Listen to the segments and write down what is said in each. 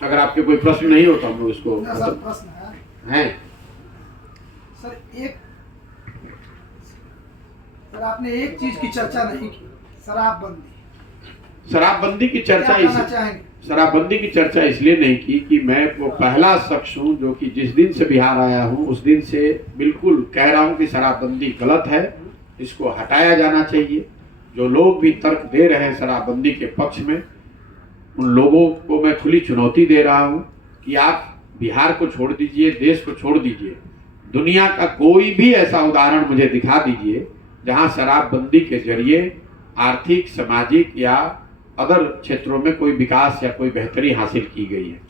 अगर आपके कोई प्रश्न नहीं हो तो हम लोग इसको सर प्रश्न है। सर आपने एक चीज की चर्चा नहीं की, शराबबंदी। शराबबंदी की चर्चा क्या कहना चाहेंगे? शराबबंदी की चर्चा इसलिए नहीं की कि मैं वो पहला शख्स हूँ जो कि जिस दिन से बिहार आया हूँ उस दिन से बिल्कुल कह रहा हूँ कि शराबबंदी गलत है, इसको हटाया जाना चाहिए। जो लोग भी तर्क दे रहे हैं शराबबंदी के पक्ष में, उन लोगों को मैं खुली चुनौती दे रहा हूँ कि आप बिहार को छोड़ दीजिए, देश को छोड़ दीजिए, दुनिया का कोई भी ऐसा उदाहरण मुझे दिखा दीजिए जहाँ शराबबंदी के जरिए आर्थिक, सामाजिक या अदर क्षेत्रों में कोई विकास या कोई बेहतरी हासिल की गई है।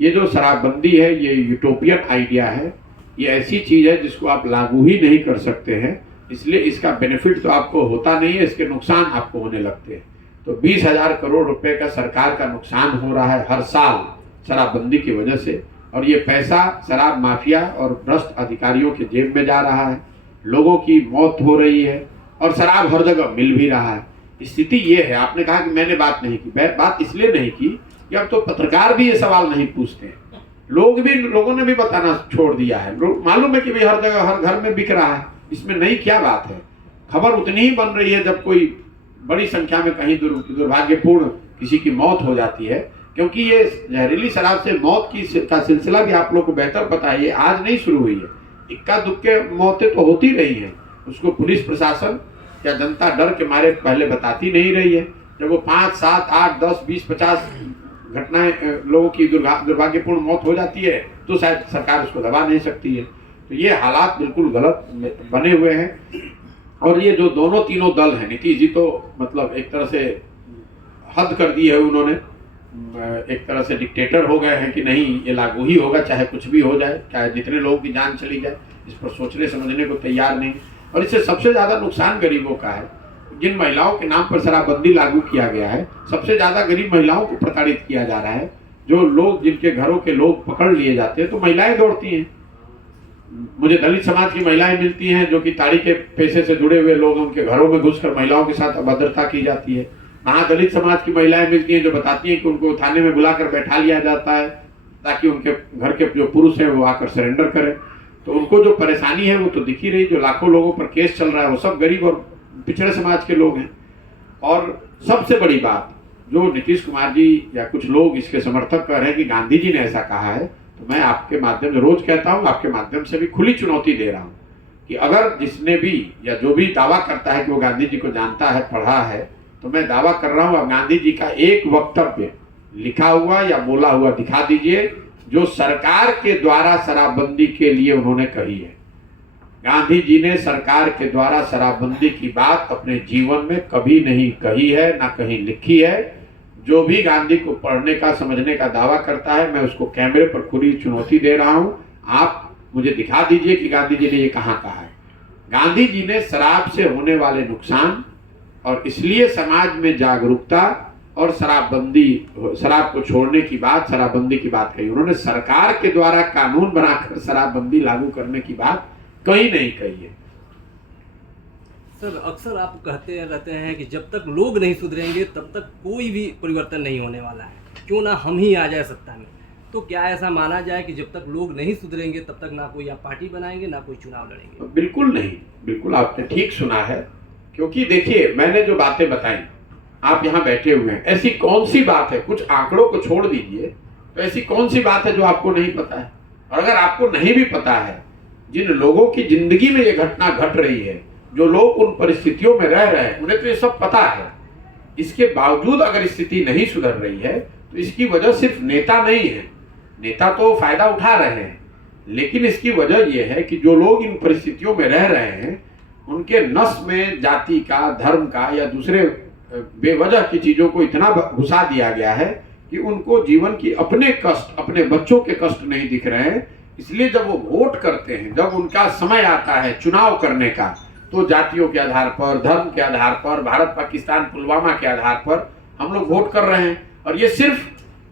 ये जो शराबबंदी है ये यूटोपियन आइडिया है, ये ऐसी चीज़ है जिसको आप लागू ही नहीं कर सकते हैं, इसलिए इसका बेनिफिट तो आपको होता नहीं है, इसके नुकसान आपको होने लगते हैं। तो 20,000 करोड़ रुपए का सरकार का नुकसान हो रहा है हर साल शराबबंदी की वजह से, और ये पैसा शराब माफिया और भ्रष्ट अधिकारियों के जेब में जा रहा है, लोगों की मौत हो रही है और शराब हर जगह मिल भी रहा है। स्थिति ये है। आपने कहा कि मैंने बात नहीं की, बात इसलिए नहीं की कि अब तो पत्रकार भी ये सवाल नहीं पूछते हैं, लोगों ने भी बताना छोड़ दिया है। मालूम है कि भाई हर जगह हर घर में बिक रहा है, इसमें नई क्या बात है। खबर उतनी ही बन रही है जब कोई बड़ी संख्या में कहीं दुर्भाग्यपूर्ण किसी की मौत हो जाती है, क्योंकि ये जहरीली शराब से मौत का सिलसिला भी आप लोग को बेहतर पता है, ये आज नहीं शुरू हुई है। इक्का दुक्के मौतें तो होती रही हैं, उसको पुलिस प्रशासन या जनता डर के मारे पहले बताती नहीं रही है। जब वो 5, 7, 8, 10, 20, 50 घटनाएं लोगों की दुर्भाग्यपूर्ण मौत हो जाती है तो शायद सरकार उसको दबा नहीं सकती है। तो ये हालात बिल्कुल गलत बने हुए हैं। और ये जो दोनों तीनों दल हैं, नीतीश जी तो मतलब एक तरह से हद कर दी है उन्होंने, एक तरह से डिक्टेटर हो गए हैं कि नहीं ये लागू ही होगा चाहे कुछ भी हो जाए, चाहे जितने लोगों की जान चली जाए, इस पर सोचने समझने को तैयार नहीं। और इससे सबसे ज़्यादा नुकसान गरीबों का है। जिन महिलाओं के नाम पर शराबबंदी लागू किया गया है, सबसे ज़्यादा गरीब महिलाओं को प्रताड़ित किया जा रहा है। जो लोग, जिनके घरों के लोग पकड़ लिए जाते हैं तो महिलाएं दौड़ती हैं। मुझे दलित समाज की महिलाएं मिलती हैं जो कि ताड़ी के पेशे से जुड़े हुए लोग, उनके घरों में घुसकर महिलाओं के साथ अभद्रता की जाती है। महादलित समाज की महिलाएं मिलती हैं जो बताती हैं कि उनको थाने में बुलाकर बैठा लिया जाता है ताकि उनके घर के जो पुरुष हैं वो आकर सरेंडर करें। तो उनको जो परेशानी है वो तो दिख ही रही, जो लाखों लोगों पर केस चल रहा है वो सब गरीब और पिछड़े समाज के लोग हैं। और सबसे बड़ी बात, जो नीतीश कुमार जी या कुछ लोग इसके समर्थक कर रहे हैं कि गांधी जी ने ऐसा कहा है, तो मैं आपके माध्यम से रोज कहता हूँ, आपके माध्यम से भी खुली चुनौती दे रहा हूँ कि अगर जिसने भी या जो भी दावा करता है कि वो गांधी जी को जानता है, पढ़ा है, तो मैं दावा कर रहा हूँ, अब गांधी जी का एक वक्तव्य लिखा हुआ या बोला हुआ दिखा दीजिए जो सरकार के द्वारा शराबबंदी के लिए उन्होंने कही है। गांधी जी ने सरकार के द्वारा शराबबंदी की बात अपने जीवन में कभी नहीं कही है, ना कहीं लिखी है। जो भी गांधी को पढ़ने का, समझने का दावा करता है, मैं उसको कैमरे पर खुली चुनौती दे रहा हूं। आप मुझे दिखा दीजिए कि गांधी जी ने ये कहाँ कहा है। गांधी जी ने शराब से होने वाले नुकसान और इसलिए समाज में जागरूकता और शराबबंदी, शराब को छोड़ने की बात, शराबबंदी की बात कही। उन्होंने सरकार के द्वारा कानून बनाकर शराबबंदी लागू करने की बात कहीं नहीं कही है। सर, अक्सर आप कहते रहते हैं कि जब तक लोग नहीं सुधरेंगे तब तक कोई भी परिवर्तन नहीं होने वाला है, क्यों ना हम ही आ जाए सत्ता में। तो क्या ऐसा माना जाए कि जब तक लोग नहीं सुधरेंगे तब तक ना कोई आप पार्टी बनाएंगे, ना कोई चुनाव लड़ेंगे? बिल्कुल नहीं, बिल्कुल आपने ठीक सुना है। क्योंकि देखिए, मैंने जो बातें बताई, आप यहाँ बैठे हुए हैं, ऐसी कौन सी बात है, कुछ आंकड़ों को छोड़ दीजिए, तो ऐसी कौन सी बात है जो आपको नहीं पता है। और अगर आपको नहीं भी पता है, जिन लोगों की जिंदगी में ये घटना घट रही है, जो लोग उन परिस्थितियों में रह रहे हैं, उन्हें तो ये सब पता है। इसके बावजूद अगर स्थिति नहीं सुधर रही है तो इसकी वजह सिर्फ नेता नहीं है। नेता तो फायदा उठा रहे हैं, लेकिन इसकी वजह यह है कि जो लोग इन परिस्थितियों में रह रहे हैं, उनके नस में जाति का, धर्म का या दूसरे बेवजह की चीजों को इतना घुसा दिया गया है कि उनको जीवन की अपने कष्ट, अपने बच्चों के कष्ट नहीं दिख रहे हैं। इसलिए जब वो वोट करते हैं, जब उनका समय आता है चुनाव करने का, तो जातियों के आधार पर, धर्म के आधार पर, भारत पाकिस्तान पुलवामा के आधार पर हम लोग वोट कर रहे हैं। और ये सिर्फ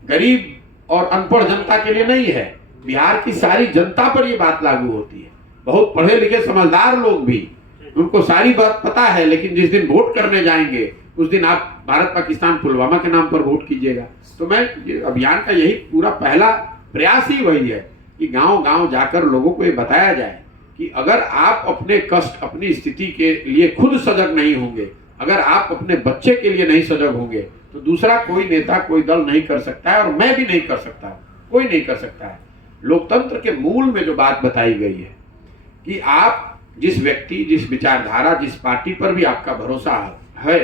गरीब और अनपढ़ जनता के लिए नहीं है, बिहार की सारी जनता पर ये बात लागू होती है। बहुत पढ़े लिखे समझदार लोग भी, उनको सारी बात पता है, लेकिन जिस दिन वोट करने जाएंगे उस दिन आप भारत पाकिस्तान पुलवामा के नाम पर वोट कीजिएगा। तो मैं ये अभियान का यही पूरा पहला प्रयास ही वही है कि गांव गांव जाकर लोगों को ये बताया जाए कि अगर आप अपने कष्ट, अपनी स्थिति के लिए खुद सजग नहीं होंगे, अगर आप अपने बच्चे के लिए नहीं सजग होंगे, तो दूसरा कोई नेता, कोई दल नहीं कर सकता है, और मैं भी नहीं कर सकता, कोई नहीं कर सकता है। लोकतंत्र के मूल में जो बात बताई गई है कि आप जिस व्यक्ति, जिस विचारधारा, जिस पार्टी पर भी आपका भरोसा है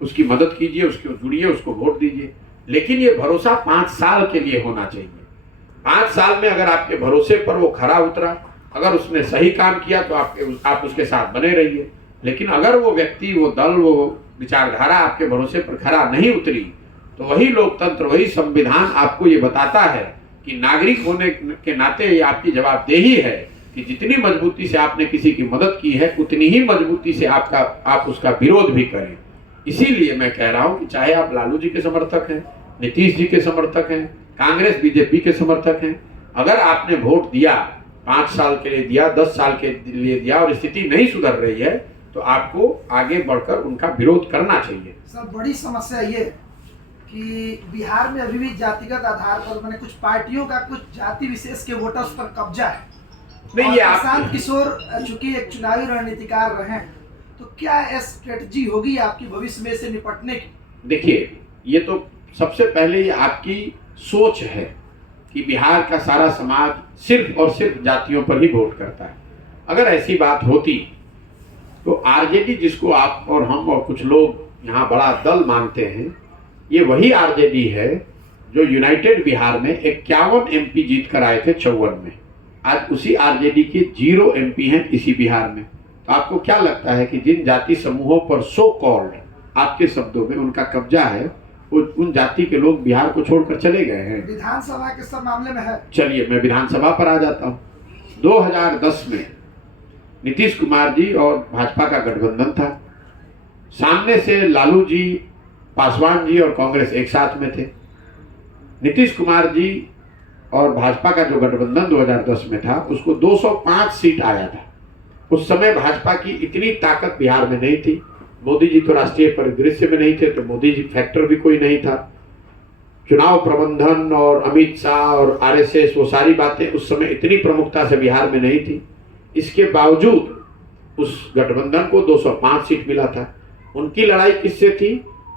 उसकी मदद कीजिए, उसको जुड़िए, उसको वोट दीजिए। लेकिन ये भरोसा 5 साल के लिए होना चाहिए। 5 साल में अगर आपके भरोसे पर वो खरा उतरा, अगर उसने सही काम किया तो आप उसके साथ बने रहिए। लेकिन अगर वो व्यक्ति, वो दल, वो विचारधारा आपके भरोसे पर खरा नहीं उतरी, तो वही लोकतंत्र, वही संविधान आपको ये बताता है कि नागरिक होने के नाते ये आपकी जवाबदेही है कि जितनी मजबूती से आपने किसी की मदद की है, उतनी ही मजबूती से आप उसका विरोध भी करें। इसीलिए मैं कह रहा हूं कि चाहे आप लालू जी के समर्थक हैं, नीतीश जी के समर्थक हैं, कांग्रेस बीजेपी के समर्थक हैं, अगर आपने वोट दिया, 5 साल के लिए दिया, 10 साल के लिए दिया और स्थिति नहीं सुधर रही है, तो आपको आगे बढ़कर उनका विरोध करना चाहिए। सर, बड़ी समस्या ये कि बिहार में अभी भी जातिगत आधार पर मैंने कुछ पार्टियों का, कुछ जाति विशेष के वोटर्स पर कब्जा है। नहीं, और ये प्रशांत किशोर चूंकि एक चुनावी रणनीतिकार रहे हैं, तो क्या स्ट्रेटजी होगी आपकी भविष्य में से निपटने की? देखिए, ये तो सबसे पहले ये आपकी सोच है कि बिहार का सारा समाज सिर्फ और सिर्फ जातियों पर ही वोट करता है। अगर ऐसी बात होती तो आरजेडी, जिसको आप और हम और कुछ लोग यहाँ बड़ा दल मानते हैं, ये वही आरजेडी है जो यूनाइटेड बिहार में 51 एमपी जीत कर आए थे 54 में। आज उसी आरजेडी के 0 एमपी हैं इसी बिहार में। तो आपको क्या लगता है कि जिन जाति समूहों पर सो कॉल्ड, आपके शब्दों में, उनका कब्जा है, उन जाति के लोग बिहार को छोड़कर चले गए हैं? विधानसभा के सब मामले में है। चलिए मैं विधानसभा पर आ जाता हूँ। 2010 में नीतीश कुमार जी और भाजपा का गठबंधन था। सामने से लालू जी, पासवान जी और कांग्रेस एक साथ में थे। नीतीश कुमार जी और भाजपा का जो गठबंधन 2010 में था, उसको 205 सीट आया था। उस समय भाजपा की इतनी ताकत बिहार में नहीं थी। मोदी जी तो राष्ट्रीय परिदृश्य में नहीं थे, तो मोदी जी फैक्टर भी कोई नहीं था। चुनाव प्रबंधन और अमित शाह और आरएसएस, वो सारी बातें उस समय इतनी प्रमुखता से बिहार में नहीं थी। इसके बावजूद उस गठबंधन को 205 सीट मिला था। उनकी लड़ाई किससे थी?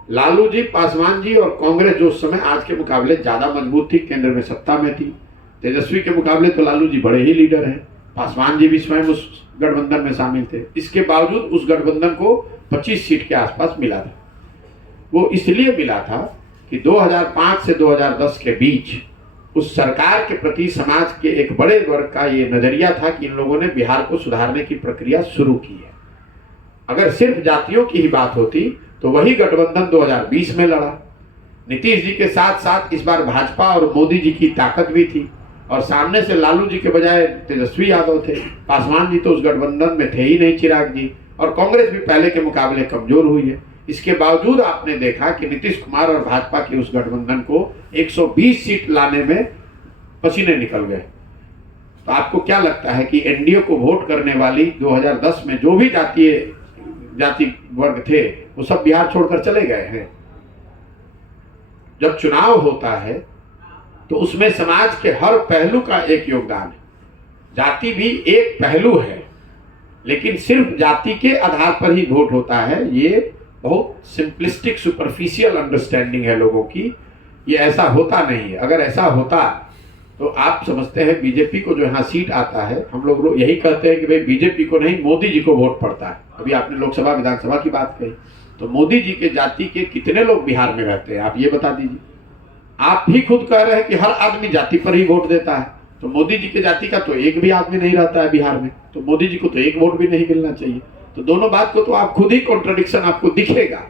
लालू जी, पासवान जी और कांग्रेस, जो उस समय आज के मुकाबले ज्यादा मजबूत थी, केंद्र में सत्ता में थी। तेजस्वी के मुकाबले तो लालू जी बड़े ही लीडर हैं। पासवान जी भी स्वयं उस गठबंधन में शामिल थे। इसके बावजूद उस गठबंधन को 25 सीट के आसपास मिला था। वो इसलिए मिला था कि 2005 से 2010 के बीच उस सरकार के प्रति समाज के एक बड़े वर्ग का ये नजरिया था कि इन लोगों ने बिहार को सुधारने की प्रक्रिया शुरू की है। अगर सिर्फ जातियों की ही बात होती तो वही गठबंधन 2020 में लड़ा। नीतीश जी के साथ साथ इस बार भाजपा और मोदी जी की ताकत भी थी, और सामने से लालू जी के बजाय तेजस्वी यादव थे। पासवान जी तो उस गठबंधन में थे ही नहीं, चिराग जी, और कांग्रेस भी पहले के मुकाबले कमजोर हुई है। इसके बावजूद आपने देखा कि नीतीश कुमार और भाजपा के उस गठबंधन को 120 सीट लाने में पसीने निकल गए। तो आपको क्या लगता है कि एनडीए को वोट करने वाली 2010 में जो भी जाति वर्ग थे, वो सब बिहार छोड़कर चले गए हैं? जब चुनाव होता है तो उसमें समाज के हर पहलू का एक योगदान है। जाति भी एक पहलू है, लेकिन सिर्फ जाति के आधार पर ही वोट होता है, ये बहुत सिंपलिस्टिक, सुपरफिशियल अंडरस्टैंडिंग है लोगों की। ये ऐसा होता नहीं है। अगर ऐसा होता तो आप समझते हैं बीजेपी को जो यहाँ सीट आता है, हम लोग यही कहते हैं कि भाई बीजेपी को नहीं, मोदी जी को वोट पड़ता है। अभी आपने लोकसभा विधानसभा की बात कही, तो मोदी जी के जाति के कितने लोग बिहार में रहते हैं, आप ये बता दीजिए। आप ही खुद कह रहे हैं कि हर आदमी जाति पर ही वोट देता है, तो मोदी जी के जाति का तो एक भी आदमी नहीं रहता है बिहार में, तो मोदी जी को तो एक वोट भी नहीं मिलना चाहिए। तो दोनों बात को तो आप खुद ही कॉन्ट्रडिक्शन आपको दिखेगा।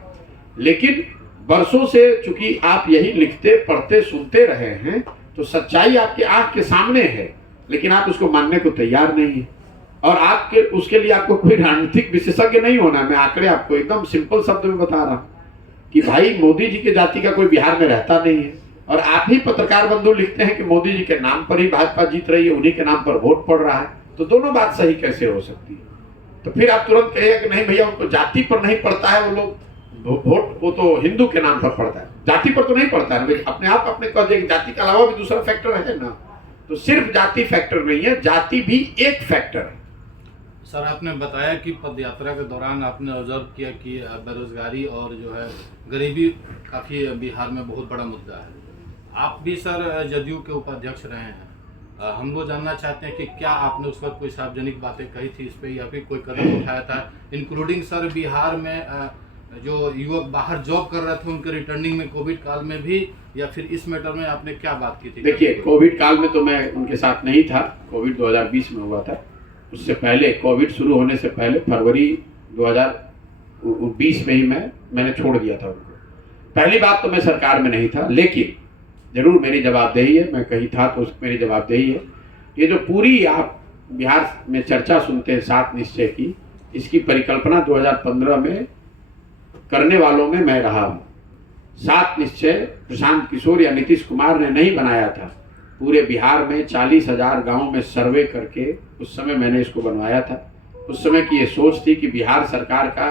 लेकिन बरसों से चूंकि आप यही लिखते, पढ़ते, सुनते रहे हैं, तो सच्चाई आपके आंख के सामने है, लेकिन आप उसको मानने को तैयार नहीं है। और आपके उसके लिए आपको कोई राजनीतिक विशेषज्ञ नहीं होना। मैं आंकड़े आपको एकदम सिंपल शब्द में बता रहा हूं कि भाई मोदी जी के जाति का कोई बिहार में रहता नहीं है, और आप ही पत्रकार बंधु लिखते हैं कि मोदी जी के नाम पर ही भाजपा जीत रही है, उन्हीं के नाम पर वोट पड़ रहा है। तो दोनों बात सही कैसे हो सकती है? तो फिर आप तुरंत कहिएगा कि नहीं भैया, उनको जाति पर नहीं पड़ता है, वो लोग वोट वो तो हिंदू के नाम पर पड़ता है, जाति पर तो नहीं पड़ता है। अपने आप अपने कह दें जाति के अलावा भी दूसरा फैक्टर है ना, तो सिर्फ जाति फैक्टर नहीं है, जाति भी एक फैक्टर है। सर आपने बताया कि पद यात्रा के दौरान आपने ऑब्जर्व किया कि बेरोजगारी और जो है गरीबी काफ़ी बिहार में बहुत बड़ा मुद्दा है। आप भी सर जदयू के उपाध्यक्ष रहे हैं, हम लोग जानना चाहते हैं कि क्या आपने उस वक्त कोई सार्वजनिक बातें कही थी इस पे या फिर कोई कदम उठाया था, इंक्लूडिंग सर बिहार में जो युवक बाहर जॉब कर रहे थे उनके रिटर्निंग में कोविड काल में भी, या फिर इस मैटर में आपने क्या बात की थी? देखिए, कोविड काल में तो मैं उनके साथ नहीं था, कोविड 2020 में हुआ था। उससे पहले कोविड शुरू होने से पहले फरवरी 2020 में ही मैंने छोड़ दिया था उनको। पहली बात तो मैं सरकार में नहीं था, लेकिन जरूर मेरी जवाबदेही है, मैं कहीं था तो मेरी जवाबदेही है। ये जो पूरी आप बिहार में चर्चा सुनते हैं 7 निश्चय की, इसकी परिकल्पना 2015 में करने वालों में मैं रहा हूँ। 7 निश्चय प्रशांत किशोर या नीतीश कुमार ने नहीं बनाया था, पूरे बिहार में 40,000 गाँव में सर्वे करके उस समय मैंने इसको बनवाया था। उस समय की ये सोच थी कि बिहार सरकार का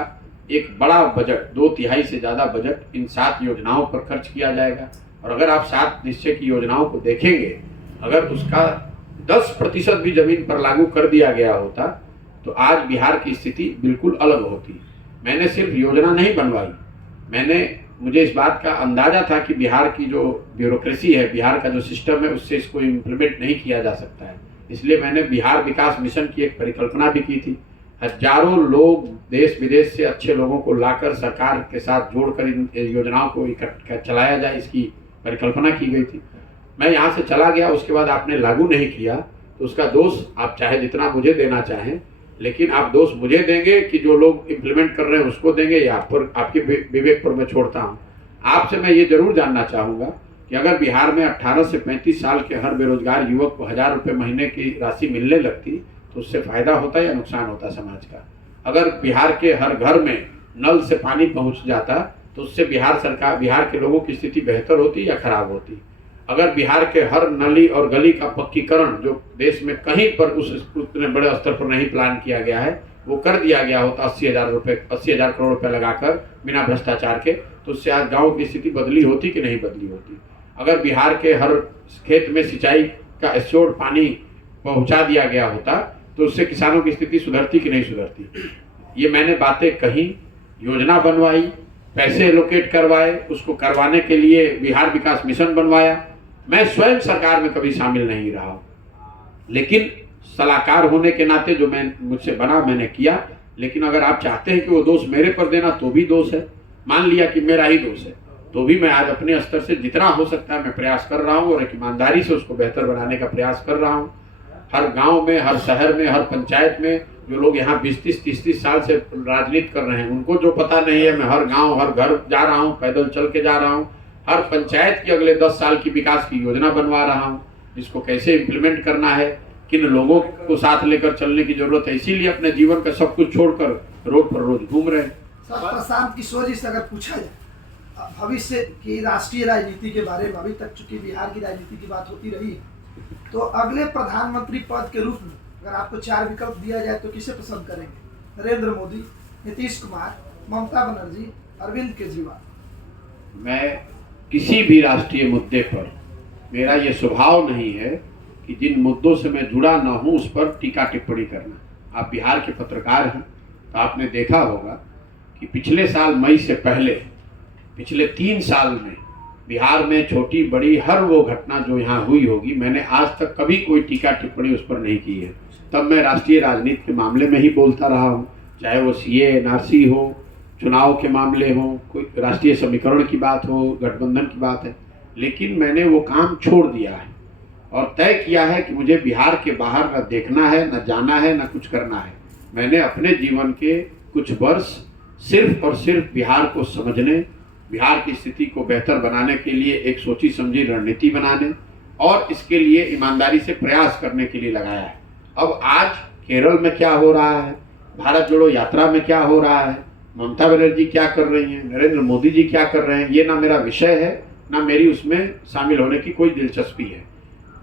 एक बड़ा बजट, 2/3 से ज़्यादा बजट इन 7 योजनाओं पर खर्च किया जाएगा। और अगर आप 7 निश्चय की योजनाओं को देखेंगे, अगर उसका 10% भी जमीन पर लागू कर दिया गया होता तो आज बिहार की स्थिति बिल्कुल अलग होती। मैंने सिर्फ योजना नहीं बनवाई, मुझे इस बात का अंदाजा था कि बिहार की जो ब्यूरोक्रेसी है, बिहार का जो सिस्टम है, उससे इसको इम्प्लीमेंट नहीं किया जा सकता है। इसलिए मैंने बिहार विकास मिशन की एक परिकल्पना भी की थी। हजारों लोग देश विदेश से अच्छे लोगों को लाकर सरकार के साथ जोड़कर इन योजनाओं को इकट्ठा चलाया जाए, इसकी परिकल्पना की गई थी। मैं यहाँ से चला गया, उसके बाद आपने लागू नहीं किया तो उसका दोष आप चाहे जितना मुझे देना चाहें, लेकिन आप दोष मुझे देंगे कि जो लोग इम्प्लीमेंट कर रहे हैं उसको देंगे, या पर आपके विवेक पर मैं छोड़ता हूँ। आपसे मैं ये जरूर जानना चाहूँगा कि अगर बिहार में 18 से 35 साल के हर बेरोजगार युवक को 1000 रुपये महीने की राशि मिलने लगती तो उससे फायदा होता या नुकसान होता समाज का? अगर बिहार के हर घर में नल से पानी पहुँच जाता तो उससे बिहार के लोगों की स्थिति बेहतर होती या खराब होती? अगर बिहार के हर नली और गली का पक्कीकरण, जो देश में कहीं पर उतने बड़े स्तर पर नहीं प्लान किया गया है, वो कर दिया गया होता 80,000 करोड़ रुपए लगाकर बिना भ्रष्टाचार के, तो उससे आज गाँव की स्थिति बदली होती कि नहीं बदली होती? अगर बिहार के हर खेत में सिंचाई का एश्योर्ड पानी पहुंचा दिया गया होता तो उससे किसानों की स्थिति सुधरती कि नहीं सुधरती? ये मैंने बातें कही, योजना बनवाई, पैसे एलोकेट करवाए, उसको करवाने के लिए बिहार विकास मिशन बनवाया। मैं स्वयं सरकार में कभी शामिल नहीं रहा, लेकिन सलाहकार होने के नाते जो मुझसे बना मैंने किया। लेकिन अगर आप चाहते हैं कि वो दोष मेरे पर देना तो भी दोष है, मान लिया कि मेरा ही दोष है, तो भी मैं आज अपने स्तर से जितना हो सकता है मैं प्रयास कर रहा हूँ और एक ईमानदारी से उसको बेहतर बनाने का प्रयास कर रहा हूँ। हर गांव में, हर शहर में, हर पंचायत में जो लोग यहाँ 20-30 साल से राजनीति कर रहे हैं, उनको जो पता नहीं है, मैं हर गांव हर घर जा रहा हूँ, पैदल चल के जा रहा हूँ, हर पंचायत की अगले 10 साल की विकास की योजना बनवा रहा हूँ, इसको कैसे इम्प्लीमेंट करना है, किन लोगों को साथ लेकर चलने की जरूरत है। इसीलिए अपने जीवन का सब कुछ छोड़कर रोड पर रोज घूम रहे हैं। सर, प्रशांत किशोर जी से अगर पूछा जाए भविष्य की राष्ट्रीय राजनीति के बारे में, अभी तक चूंकि बिहार की राजनीति की बात होती रही, तो अगले प्रधानमंत्री पद के रूप में अगर आपको 4 विकल्प दिया जाए तो किसे पसंद करेंगे? नरेंद्र मोदी, नीतीश कुमार, ममता बनर्जी, अरविंद केजरीवाल? मैं किसी भी राष्ट्रीय मुद्दे पर, मेरा ये स्वभाव नहीं है कि जिन मुद्दों से मैं जुड़ा ना हूं उस पर टीका टिप्पणी करना। आप बिहार के पत्रकार हैं तो आपने देखा होगा कि पिछले साल मई से पहले पिछले 3 साल में बिहार में छोटी बड़ी हर वो घटना जो यहाँ हुई होगी, मैंने आज तक कभी कोई टीका टिप्पणी उस पर नहीं की है। तब मैं राष्ट्रीय राजनीति के मामले में ही बोलता रहा हूँ, चाहे वो CA NRC हो, चुनाव के मामले हो, कोई राष्ट्रीय समीकरण की बात हो, गठबंधन की बात है, लेकिन मैंने वो काम छोड़ दिया है और तय किया है कि मुझे बिहार के बाहर न देखना है, न जाना है, न कुछ करना है। मैंने अपने जीवन के कुछ वर्ष सिर्फ और सिर्फ बिहार को समझने, बिहार की स्थिति को बेहतर बनाने के लिए एक सोची समझी रणनीति बनाने और इसके लिए ईमानदारी से प्रयास करने के लिए लगाया है। अब आज केरल में क्या हो रहा है, भारत जोड़ो यात्रा में क्या हो रहा है, ममता बनर्जी क्या कर रही हैं, नरेंद्र मोदी जी क्या कर रहे हैं, ये ना मेरा विषय है, ना मेरी उसमें शामिल होने की कोई दिलचस्पी है।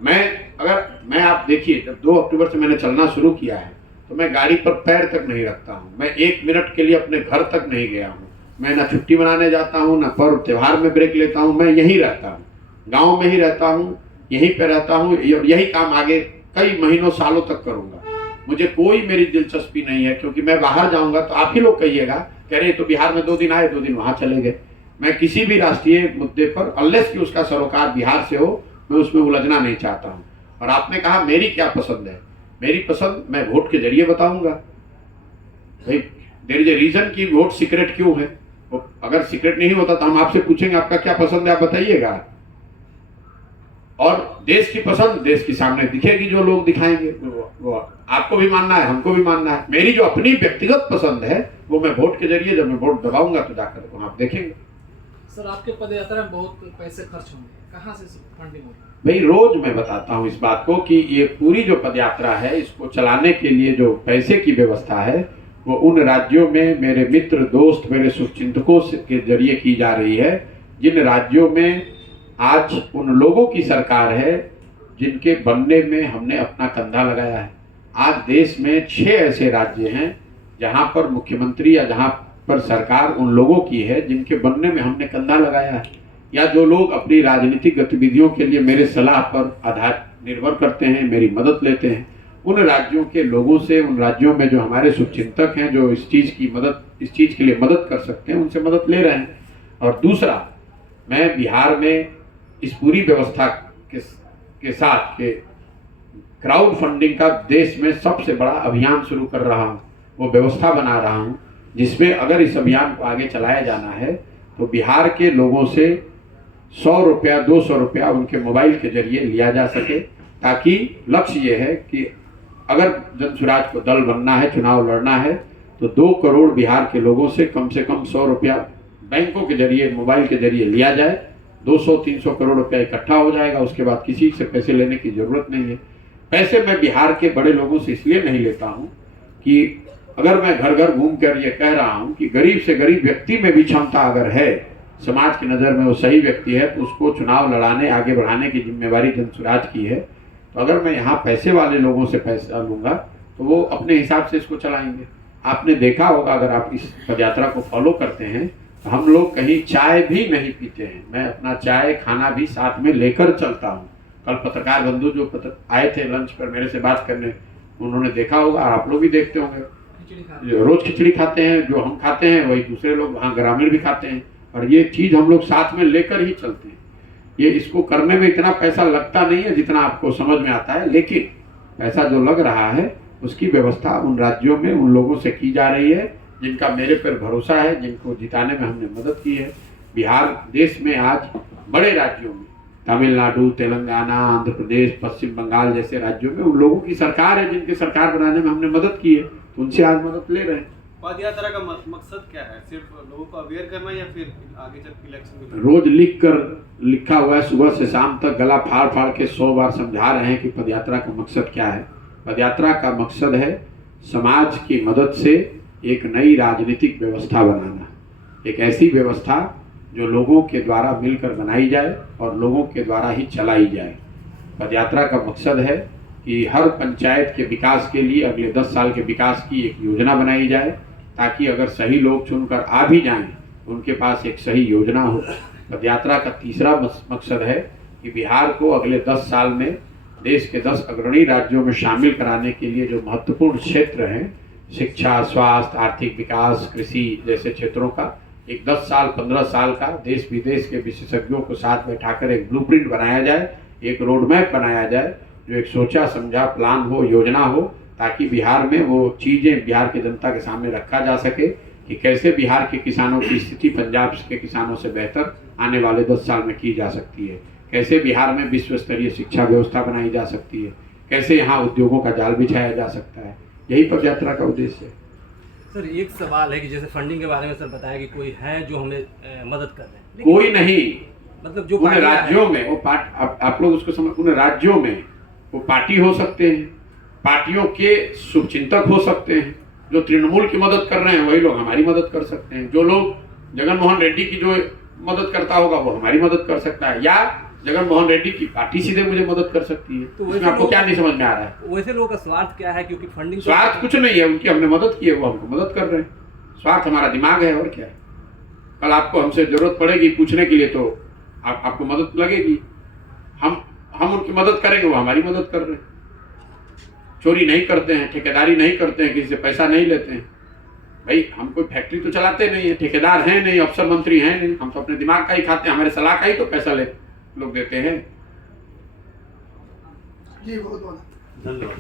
मैं आप देखिए, जब 2 अक्टूबर से मैंने चलना शुरू किया है तो मैं गाड़ी पर पैर तक नहीं रखता हूँ, मैं 1 मिनट के लिए अपने घर तक नहीं गया हूँ, मैं ना छुट्टी मनाने जाता हूँ, ना पर्व त्यौहार में ब्रेक लेता हूँ। मैं यहीं रहता हूँ, गांव में ही रहता हूँ, यहीं पे रहता हूँ, यही काम आगे कई महीनों सालों तक करूँगा। मुझे कोई मेरी दिलचस्पी नहीं है, क्योंकि मैं बाहर जाऊँगा तो आप ही लोग कहिएगा कह रहे तो बिहार में 2 दिन आए 2 दिन वहाँ चले गए। मैं किसी भी राष्ट्रीय मुद्दे पर अनलेस कि उसका सरोकार बिहार से हो, मैं उसमें उलझना नहीं चाहता हूँ। और आपने कहा मेरी क्या पसंद है, मेरी पसंद मैं वोट के जरिए बताऊंगा। भाई देयर इज ए रीजन कि वोट सीक्रेट क्यों है। अगर सीक्रेट नहीं होता तो हम आपसे पूछेंगे आपका क्या पसंद है, आप बताइएगा। और देश की पसंद देश के सामने दिखेगी, जो लोग दिखाएंगे वो आपको भी मानना है, हमको भी मानना है। मेरी जो अपनी व्यक्तिगत पसंद है वो मैं वोट के जरिए, जब मैं वोट दबाऊंगा तो जाकर वहां आप देखेंगे। सर आपके पद यात्रा में बहुत पैसे खर्च होंगे, कहाँ से फंडिंग होगी? भाई रोज मैं बताता हूँ इस बात को कि ये पूरी जो पदयात्रा है इसको चलाने के लिए जो पैसे की व्यवस्था है वो उन राज्यों में मेरे मित्र दोस्त मेरे शुभचिंतकों के जरिए की जा रही है, जिन राज्यों में आज उन लोगों की सरकार है जिनके बनने में हमने अपना कंधा लगाया है। आज देश में 6 ऐसे राज्य हैं जहाँ पर मुख्यमंत्री या जहाँ पर सरकार उन लोगों की है जिनके बनने में हमने कंधा लगाया है, या जो लोग अपनी राजनीतिक गतिविधियों के लिए मेरे सलाह पर आधार निर्भर करते हैं, मेरी मदद लेते हैं। उन राज्यों के लोगों से, उन राज्यों में जो हमारे शुभचिंतक हैं जो इस चीज़ के लिए मदद कर सकते हैं, उनसे मदद ले रहे हैं। और दूसरा, मैं बिहार में इस पूरी व्यवस्था के साथ के क्राउड फंडिंग का देश में सबसे बड़ा अभियान शुरू कर रहा हूँ, वो व्यवस्था बना रहा हूँ जिसमें अगर इस अभियान को आगे चलाया जाना है तो बिहार के लोगों से 100 रुपया 200 रुपया उनके मोबाइल के जरिए लिया जा सके, ताकि लक्ष्य ये है कि अगर जनसुराज को दल बनना है, चुनाव लड़ना है, तो 2 करोड़ बिहार के लोगों से कम 100 रुपया बैंकों के जरिए, मोबाइल के जरिए लिया जाए। 200-300 करोड़ रुपया इकट्ठा हो जाएगा, उसके बाद किसी से पैसे लेने की जरूरत नहीं है। पैसे मैं बिहार के बड़े लोगों से इसलिए नहीं लेता हूँ कि अगर मैं घर घर घूम कर ये कह रहा हूँ कि गरीब से गरीब व्यक्ति में भी क्षमता अगर है, समाज की नज़र में वो सही व्यक्ति है, तो उसको चुनाव लड़ाने, आगे बढ़ाने की जिम्मेवारी जनसुराज की है। तो अगर मैं यहाँ पैसे वाले लोगों से पैसा लूँगा तो वो अपने हिसाब से इसको चलाएंगे। आपने देखा होगा, अगर आप इस पदयात्रा को फॉलो करते हैं, तो हम लोग कहीं चाय भी नहीं पीते हैं। मैं अपना चाय खाना भी साथ में लेकर चलता हूँ। कल पत्रकार बंधु जो आए थे लंच पर मेरे से बात करने, उन्होंने देखा होगा, आप लोग भी देखते होंगे, रोज खिचड़ी खाते हैं। जो हम खाते हैं वही दूसरे लोग वहाँ ग्रामीण भी खाते हैं, और ये चीज़ हम लोग साथ में लेकर ही चलते हैं। ये इसको करने में इतना पैसा लगता नहीं है जितना आपको समझ में आता है, लेकिन पैसा जो लग रहा है उसकी व्यवस्था उन राज्यों में उन लोगों से की जा रही है जिनका मेरे पर भरोसा है, जिनको जिताने में हमने मदद की है। बिहार देश में आज बड़े राज्यों में, तमिलनाडु, तेलंगाना, आंध्र प्रदेश, पश्चिम बंगाल जैसे राज्यों में उन लोगों की सरकार है जिनकी सरकार बनाने में हमने मदद की है, तो उनसे आज मदद ले रहे हैं। पद यात्रा का मकसद क्या है? सिर्फ लोगों को अवेयर करना या फिर आगे चल के इलेक्शन में? रोज लिखा हुआ है, सुबह से शाम तक गला फाड़ फाड़ के 100 बार समझा रहे हैं कि पदयात्रा का मकसद क्या है। पदयात्रा का मकसद है समाज की मदद से एक नई राजनीतिक व्यवस्था बनाना, एक ऐसी व्यवस्था जो लोगों के द्वारा मिलकर बनाई जाए और लोगों के द्वारा ही चलाई जाए। पदयात्रा का मकसद है कि हर पंचायत के विकास के लिए अगले 10 साल के विकास की एक योजना बनाई जाए, ताकि अगर सही लोग चुनकर आ भी जाएं तो उनके पास एक सही योजना हो। पदयात्रा का तीसरा मकसद है कि बिहार को अगले 10 साल में देश के 10 अग्रणी राज्यों में शामिल कराने के लिए जो महत्वपूर्ण क्षेत्र हैं, शिक्षा, स्वास्थ्य, आर्थिक विकास, कृषि जैसे क्षेत्रों का एक 10 साल 15 साल का देश विदेश के विशेषज्ञों को साथ बैठाकर एक ब्लूप्रिंट बनाया जाए, एक रोड मैप बनाया जाए, जो एक सोचा समझा प्लान हो, योजना हो, ताकि बिहार में वो चीज़ें बिहार की जनता के सामने रखा जा सके कि कैसे बिहार के किसानों की स्थिति पंजाब के किसानों से बेहतर आने वाले 10 साल में की जा सकती है, कैसे बिहार में विश्व स्तरीय शिक्षा व्यवस्था बनाई जा सकती है, कैसे यहाँ उद्योगों का जाल बिछाया जा सकता है। यही पदयात्रा का उद्देश्य है। सर एक सवाल है कि जैसे फंडिंग के बारे में सर बताया कि कोई है जो हमें मदद कर रहे हैं, कोई नहीं, मतलब जो उन राज्यों में वो आप लोग उसको समझ, उन राज्यों में वो पार्टी हो सकते हैं, पार्टियों के शुभचिंतक हो सकते हैं। जो तृणमूल की मदद कर रहे हैं वही लोग हमारी मदद कर सकते हैं। जो लोग जगन मोहन रेड्डी की जो मदद करता होगा वो हमारी मदद कर सकता है, या जगन मोहन रेड्डी की पार्टी सीधे मुझे मदद कर सकती है। तो इसमें आपको क्या नहीं समझ में आ रहा है? वैसे लोगों का स्वार्थ क्या है? क्योंकि फंडिंग स्वार्थ कुछ नहीं है, उनकी हमने मदद की है, वो हमको मदद कर रहे हैं। स्वार्थ हमारा दिमाग है और क्या है। कल आपको हमसे जरूरत पड़ेगी पूछने के लिए तो आपको मदद लगेगी। हम उनकी मदद करेंगे, वो हमारी मदद कर रहे हैं। चोरी नहीं करते हैं, ठेकेदारी नहीं करते हैं, किसी से पैसा नहीं लेते हैं। भाई हम कोई फैक्ट्री तो चलाते नहीं है, ठेकेदार हैं नहीं, अफसर मंत्री हैं नहीं, हम तो अपने दिमाग का ही खाते हैं, हमारे सलाह का ही तो पैसा लोग देते हैं। जी बहुत बहुत धन्यवाद।